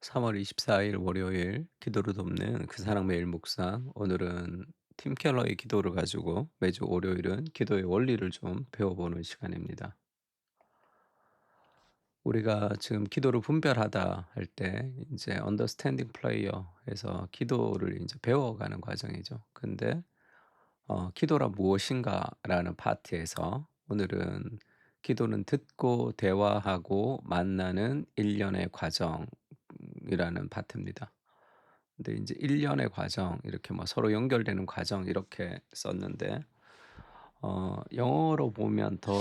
3월 24일 월요일 기도를 돕는 그 사랑 매일 묵상. 오늘은 팀 켈러의 기도를 가지고 매주 월요일은 기도의 원리를 좀 배워보는 시간입니다. 우리가 지금 기도를 분별하다 할 때 이제 understanding prayer에서 기도를 이제 배워가는 과정이죠. 근데 기도란 무엇인가라는 파트에서 오늘은 기도는 듣고 대화하고 만나는 일련의 과정이라는 파트입니다. 근데 인제 일련의 과정 이렇게 뭐 서로 연결되는 과정 이렇게 썼는데 영어로 보면 더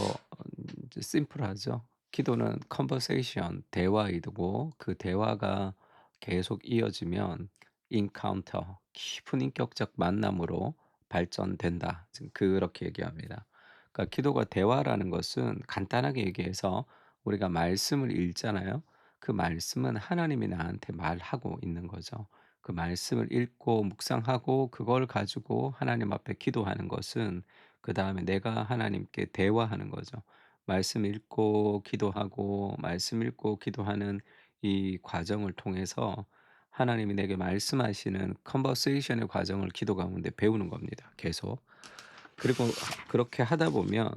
이제 심플하죠. 기도는 conversation 대화이고 그 대화가 계속 이어지면 encounter 깊은 인격적 만남으로 발전된다. 지금 그렇게 얘기합니다. 그러니까 기도가 대화라는 것은 간단하게 얘기해서 우리가 말씀을 읽잖아요. 그 말씀은 하나님이 나한테 말하고 있는 거죠. 그 말씀을 읽고 묵상하고 그걸 가지고 하나님 앞에 기도하는 것은 그다음에 내가 하나님께 대화하는 거죠. 말씀 읽고 기도하고 말씀 읽고 기도하는 이 과정을 통해서 하나님이 내게 말씀하시는 컨버세이션의 과정을 기도 가운데 배우는 겁니다, 계속. 그리고 그렇게 하다 보면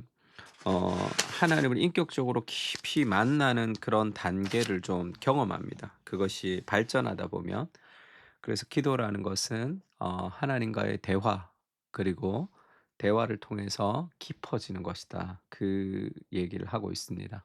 어 하나님을 인격적으로 깊이 만나는 그런 단계를 좀 경험합니다. 그것이 발전하다 보면. 그래서 기도라는 것은 하나님과의 대화 그리고 대화를 통해서 깊어지는 것이다. 그 얘기를 하고 있습니다.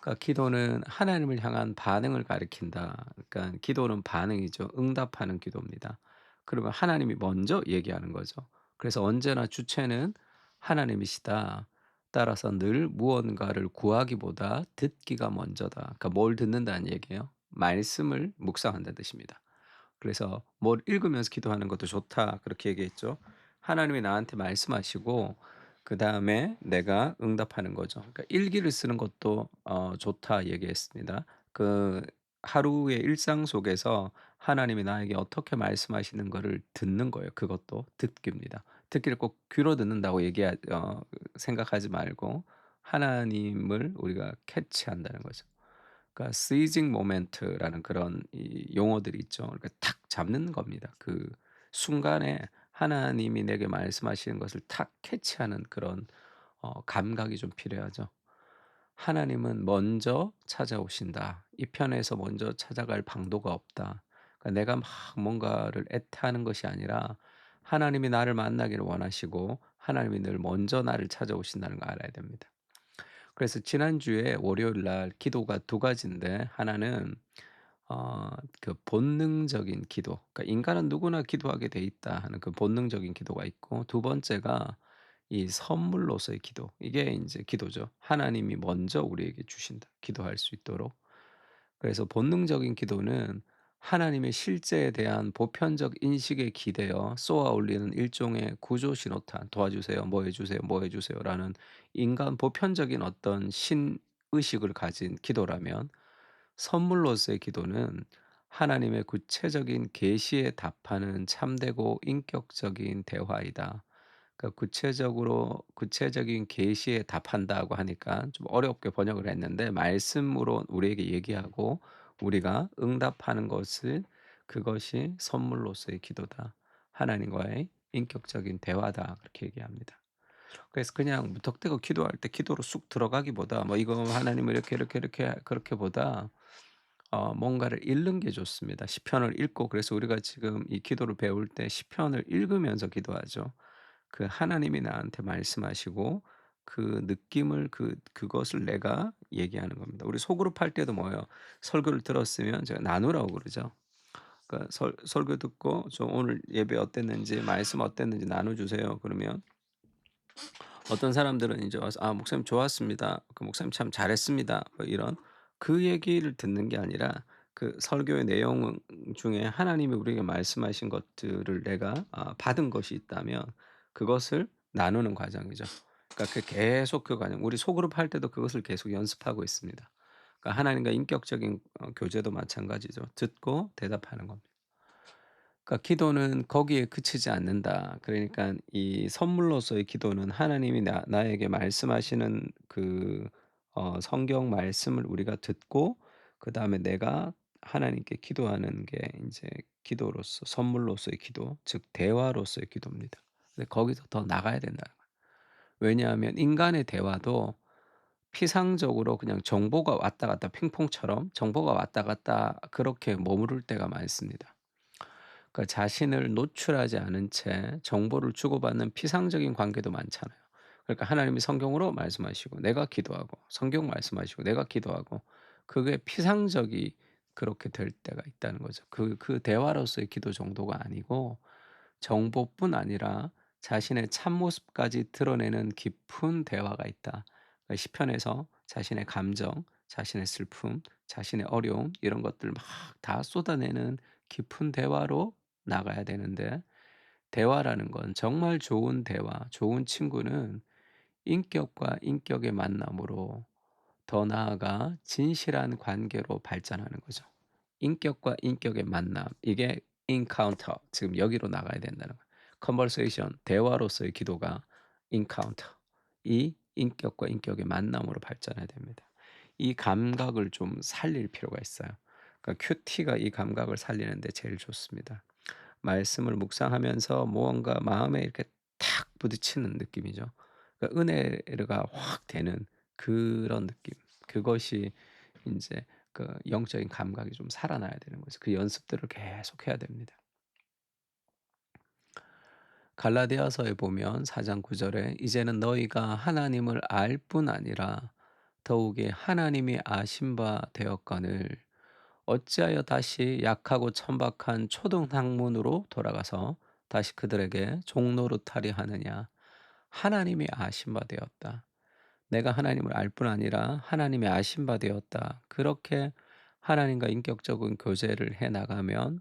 그러니까 기도는 하나님을 향한 반응을 가리킨다. 그러니까 기도는 반응이죠. 응답하는 기도입니다. 그러면 하나님이 먼저 얘기하는 거죠. 그래서 언제나 주체는 하나님이시다. 따라서 늘 무언가를 구하기보다 듣기가 먼저다. 그러니까 뭘 듣는다는 얘기예요. 말씀을 묵상한다는 뜻입니다. 그래서 뭘 읽으면서 기도하는 것도 좋다. 그렇게 얘기했죠. 하나님이 나한테 말씀하시고 그다음에 내가 응답하는 거죠. 그러니까 일기를 쓰는 것도 좋다 얘기했습니다. 그 하루의 일상 속에서 하나님이 나에게 어떻게 말씀하시는 거를 듣는 거예요. 그것도 듣기입니다. 듣기를 꼭 귀로 듣는다고 생각하지 말고 하나님을 우리가 캐치한다는 거죠. 그러니까 seizing moment라는 그런 이 용어들이 있죠. 그러니까 탁 잡는 겁니다. 그 순간에 하나님이 내게 말씀하시는 것을 탁 캐치하는 그런 감각이 좀 필요하죠. 하나님은 먼저 찾아오신다. 이 편에서 먼저 찾아갈 방도가 없다. 그러니까 내가 막 뭔가를 애타하는 것이 아니라 하나님이 나를 만나기를 원하시고 하나님이 늘 먼저 나를 찾아오신다는 걸 알아야 됩니다. 그래서 지난주에 월요일 날 기도가 두 가지인데 하나는 그 본능적인 기도. 그러니까 인간은 누구나 기도하게 돼 있다 하는 그 본능적인 기도가 있고 두 번째가 이 선물로서의 기도. 이게 인제 기도죠. 하나님이 먼저 우리에게 주신다. 기도할 수 있도록. 그래서 본능적인 기도는 하나님의 실제에 대한 보편적 인식에 기대어 쏘아 올리는 일종의 구조 신호탄 "도와주세요. 뭐 해 주세요. 뭐 해 주세요."라는 인간 보편적인 어떤 신의식을 가진 기도라면 선물로서의 기도는 하나님의 구체적인 계시에 답하는 참되고 인격적인 대화이다. 그러니까 구체적인 계시에 답한다고 하니까 좀 어렵게 번역을 했는데 말씀으로 우리에게 얘기하고 우리가 응답하는 것을 그것이 선물로서의 기도다. 하나님과의 인격적인 대화다. 그렇게 얘기합니다. 그래서 그냥 무턱대고 기도할 때 기도로 쑥 들어가기보다 뭐 이거 하나님을 이렇게 그렇게 보다 뭔가를 읽는 게 좋습니다. 시편을 읽고 그래서 우리가 지금 이 기도를 배울 때 시편을 읽으면서 기도하죠. 그 하나님이 나한테 말씀하시고 그 느낌을 그것을 내가 얘기하는 겁니다. 우리 소그룹 할 때도 뭐예요? 설교를 들었으면 제가 나누라고 그러죠. 그러니까 설교 듣고 "저 오늘 예배 어땠는지 말씀 어땠는지 나눠 주세요." 그러면 어떤 사람들은 인제 와서 "아 목사님 좋았습니다. 그 목사님 참 잘했습니다." 뭐 이런 그 얘기를 듣는 게 아니라 그 설교의 내용 중에 하나님이 우리에게 말씀하신 것들을 내가 받은 것이 있다면 그것을 나누는 과정이죠. 그러니까 계속 그 과정 우리 소그룹 할 때도 그것을 계속 연습하고 있습니다. 그러니까 하나님과 인격적인 교제도 마찬가지죠. 듣고 대답하는 겁니다. 그러니까 기도는 거기에 그치지 않는다. 그러니까 이 선물로서의 기도는 하나님이 나에게 말씀하시는 그 성경 말씀을 우리가 듣고 그다음에 내가 하나님께 기도하는 게 인제 기도로서 선물로서의 기도, 즉 대화로서의 기도입니다. 근데 거기서 더 나가야 된다는 거예요. 왜냐하면 인간의 대화도 피상적으로 그냥 정보가 왔다 갔다 핑퐁처럼 정보가 왔다 갔다 그렇게 머무를 때가 많습니다. 그러니까 자신을 노출하지 않은 채 정보를 주고받는 피상적인 관계도 많잖아요. 그러니까 하나님이 성경으로 말씀하시고 내가 기도하고 성경 말씀하시고 내가 기도하고 그게 피상적이 그렇게 될 때가 있다는 거죠. 그 대화로서의 기도 정도가 아니고 정보뿐 아니라 자신의 참모습까지 드러내는 깊은 대화가 있다. 그러니까 시편에서 자신의 감정, 자신의 슬픔, 자신의 어려움 이런 것들 막 다 쏟아내는 깊은 대화로 나가야 되는데 대화라는 건 정말 좋은 대화, 좋은 친구는 인격과 인격의 만남으로 더 나아가 진실한 관계로 발전하는 거죠. 인격과 인격의 만남 이게 encounter 지금 여기로 나가야 된다는 거예요. conversation 대화로서의 기도가 encounter 이 인격과 인격의 만남으로 발전해야 됩니다. 이 감각을 좀 살릴 필요가 있어요. 그러니까 큐티가 이 감각을 살리는 데 제일 좋습니다. 말씀을 묵상하면서 무언가 마음에 이렇게 탁 부딪히는 느낌이죠. 그러니까 은혜가 확 되는 그런 느낌. 그것이 인제 그 영적인 감각이 좀 살아나야 되는 거죠. 그 연습들을 계속해야 됩니다. 갈라디아서에 보면 4장 9 절에 "이제는 너희가 하나님을 알 뿐 아니라 더욱이 하나님이 아신 바 되었거늘 어찌하여 다시 약하고 천박한 초등학문으로 돌아가서 다시 그들에게 종노릇하려 하느냐. 하나님이 아신 바 되었다." 내가 하나님을 알 뿐 아니라 하나님이 아신 바 되었다. 그렇게 하나님과 인격적인 교제를 해 나가면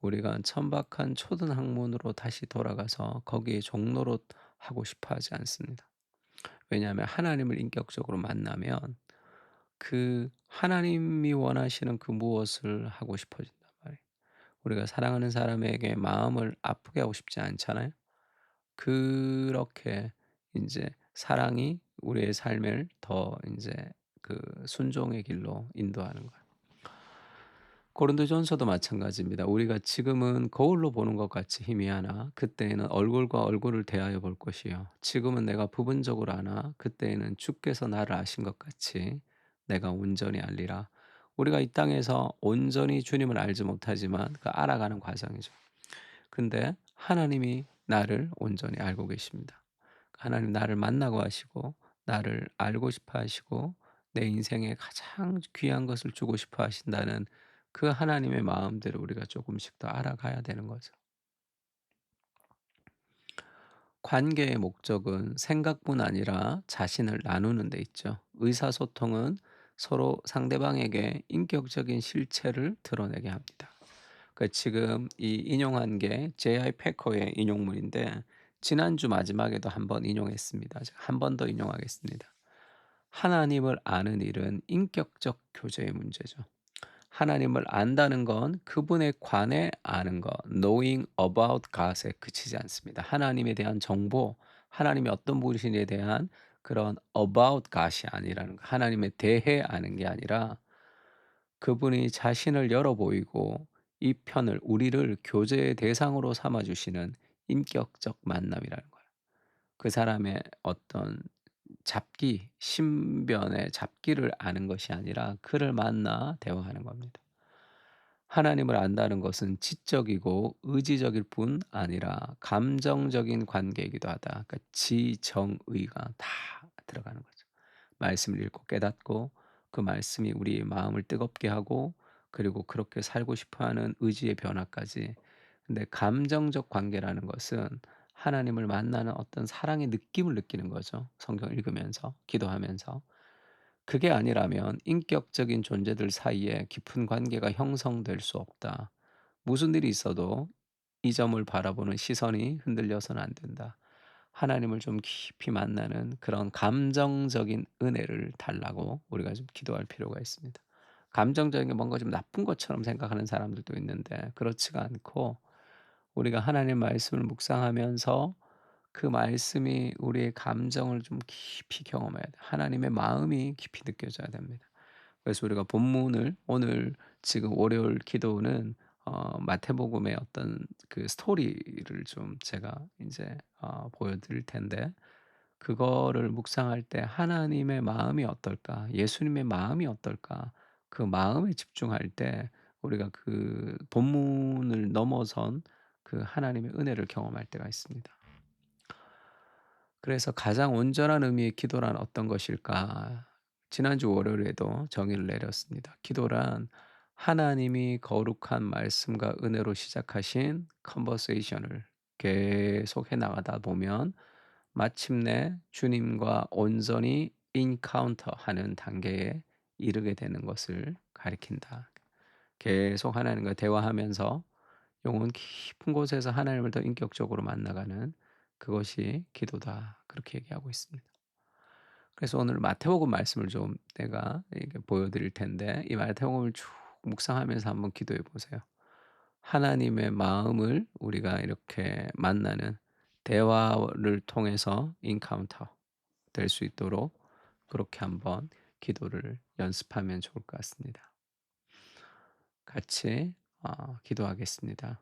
우리가 천박한 초등학문으로 다시 돌아가서 거기에 종노릇하고 싶어 하지 않습니다. 왜냐하면 하나님을 인격적으로 만나면 그 하나님이 원하시는 그 무엇을 하고 싶어진단 말이에요. 우리가 사랑하는 사람에게 마음을 아프게 하고 싶지 않잖아요. 그렇게 인제 사랑이 우리의 삶을 더 인제 그 순종의 길로 인도하는 거예요. 고린도전서도 마찬가지입니다. 우리가 지금은 거울로 보는 것 같이 희미하나 그때에는 얼굴과 얼굴을 대하여 볼 것이요 지금은 내가 부분적으로 아나 그때에는 주께서 나를 아신 것 같이 내가 온전히 알리라. 우리가 이 땅에서 온전히 주님을 알지 못하지만 그 알아가는 과정이죠. 근데 하나님이 나를 온전히 알고 계십니다. 하나님 나를 만나고 하시고 나를 알고 싶어 하시고 내 인생에 가장 귀한 것을 주고 싶어 하신다는 그 하나님의 마음대로 우리가 조금씩 더 알아가야 되는 거죠. 관계의 목적은 생각뿐 아니라 자신을 나누는 데 있죠. 의사소통은 서로 상대방에게 인격적인 실체를 드러내게 합니다. 지금 이 인용한 게 J.I. 패커의 인용문인데 지난주 마지막에도 한번 인용했습니다. 제가 한 번 더 인용하겠습니다. "하나님을 아는 일은 인격적 교제의 문제죠. 하나님을 안다는 건 그분에 관해 아는 것, knowing about God에 그치지 않습니다. 하나님에 대한 정보, 하나님이 어떤 분이신지에 대한 그런 about God이 아니라는 거. 하나님에 대해 아는 게 아니라 그분이 자신을 열어 보이고 이 편을 우리를 교제의 대상으로 삼아 주시는 인격적 만남이라는 거예요. 그 사람의 어떤 잡기, 신변의 잡기를 아는 것이 아니라 그를 만나 대화하는 겁니다. 하나님을 안다는 것은 지적이고 의지적일 뿐 아니라 감정적인 관계이기도 하다. 그러니까 지정의가 다 들어가는 거죠. 말씀을 읽고 깨닫고 그 말씀이 우리의 마음을 뜨겁게 하고 그리고 그렇게 살고 싶어 하는 의지의 변화까지. 근데 감정적 관계라는 것은 하나님을 만나는 어떤 사랑의 느낌을 느끼는 거죠. 성경 읽으면서, 기도하면서. 그게 아니라면 인격적인 존재들 사이에 깊은 관계가 형성될 수 없다. 무슨 일이 있어도 이 점을 바라보는 시선이 흔들려서는 안 된다. 하나님을 좀 깊이 만나는 그런 감정적인 은혜를 달라고 우리가 좀 기도할 필요가 있습니다. 감정적인 게 뭔가 좀 나쁜 것처럼 생각하는 사람들도 있는데 그렇지가 않고 우리가 하나님 말씀을 묵상하면서 그 말씀이 우리의 감정을 좀 깊이 경험해야 돼. 하나님의 마음이 깊이 느껴져야 됩니다. 그래서 우리가 본문을 오늘 지금 월요일 기도는 마태복음의 어떤 그 스토리를 좀 제가 인제 보여 드릴 텐데, 그거를 묵상할 때 '하나님의 마음이 어떨까? 예수님의 마음이 어떨까?' 그 마음에 집중할 때 우리가 그 본문을 넘어선 그 하나님의 은혜를 경험할 때가 있습니다. 그래서 '가장 온전한 의미의 기도란 어떤 것일까?' 지난주 월요일에도 정의를 내렸습니다. 기도란 하나님이 거룩한 말씀과 은혜로 시작하신 컨버세이션을 계속해 나가다 보면 마침내 주님과 온전히 인카운터하는 단계에 이르게 되는 것을 가리킨다. 계속 하나님과 대화하면서 영혼 깊은 곳에서 하나님을 더 인격적으로 만나가는 그것이 기도다. 그렇게 얘기하고 있습니다. 그래서 오늘 마태복음 말씀을 좀 내가 이렇게 보여 드릴 텐데, 이 마태복음을 쭉 묵상하면서 한번 기도해 보세요. 하나님의 마음을 우리가 이렇게 만나는 대화를 통해서 인카운터 될 수 있도록 그렇게 한번 기도를 연습하면 좋을 것 같습니다. 같이 기도하겠습니다.